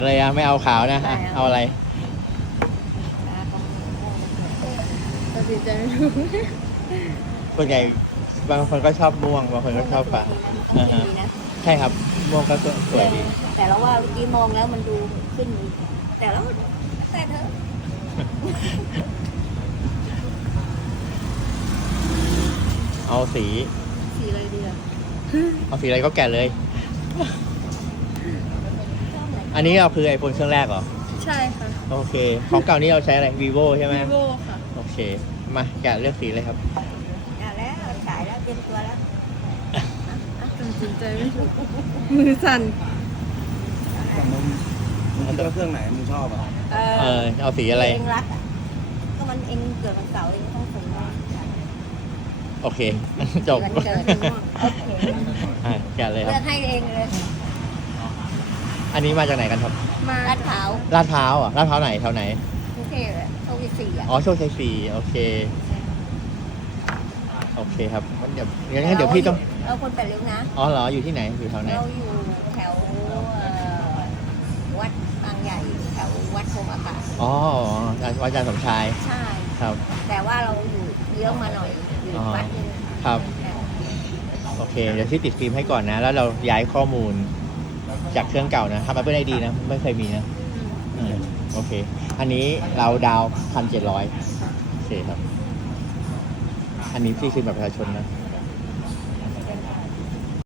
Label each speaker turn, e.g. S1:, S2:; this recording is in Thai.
S1: อะไรอะไม่เอาขาวนะอ่ะเอาอะไร
S2: ตัดสินใจไม่ถูก
S1: ส่วนใหญ่บางคนก็ชอบม่วงบางคนก็ชอบฟ้า
S2: ต้องดีนะ
S1: ใช่ครับม่วงก็สวยดี
S2: แต่เราว่าเมื่อกี้มองแล้วมันดูขึ้นอีกแต่แล้วแต่เธอ
S1: เอาสี
S2: สีอะไรดีอ่ะ
S1: เอาสีอะไรก็แก่เลย อันนี้เราคือ iPhone เครื่องแรกเหรอ
S2: ใช่ค่ะ
S1: โอเค ของเก่านี้เราใช้อะไร vivo ใช่ไหม
S2: vivo ค่ะ
S1: โอเค มาแกะเลือกสีเลยครับ
S2: แล้วฉายแล้วเตรียมตัวแล้วตัดสินใจไม่ถูกมือสั่น
S3: แต่มึงคิดว่าเครื่องไหนมึงชอบอ่ะ
S1: เอาสีอะไร
S2: เองรักอ่ะก็มันเองเกิดวันเสาร์เองต้องส่งมา
S1: โอเค จบ
S2: วันเกิดม่วงโอเค
S1: แกะเลยค
S2: เลื
S1: รั
S2: อบ กให้เองเลย
S1: อันนี้มาจากไหนกันครับ
S2: มาลาดพร้าว
S1: ลาดพร้าวอ่ะลาดพร้าวไหนแถวไหน
S2: กรุงเทพอ่ะโชคดีสี่อ่ะ
S1: อ๋อโชคชัย4โอเค โอเคครับงั้นเดี๋ยวพี่ต้อง
S2: เราคนแปดริ้วนะ
S1: อ๋อเหรอ อยู่ที่ไหน อยู่แถวไหน
S2: เราอยู่แถววัดบางใหญ่แถววัดโพธิ์อากาศ
S1: อ๋อวัดอาจารย์สมชาย
S2: ใช่
S1: ครับ
S2: แต่ว่าเราอยู่เลี้ยวมาหน่อยอยู่อีกวัดหนึง
S1: ครับ โอเค เดี๋ยวที่ติดฟิล์มให้ก่อนนะ แล้วเราย้ายข้อมูลจากเครื่องเก่านะทำ Apple ID นะ ไม่เคยมีนะโอเค อันนี้เราดาว1,700โอเคครับ อันนี้ที่คือแบบประชาชนนะ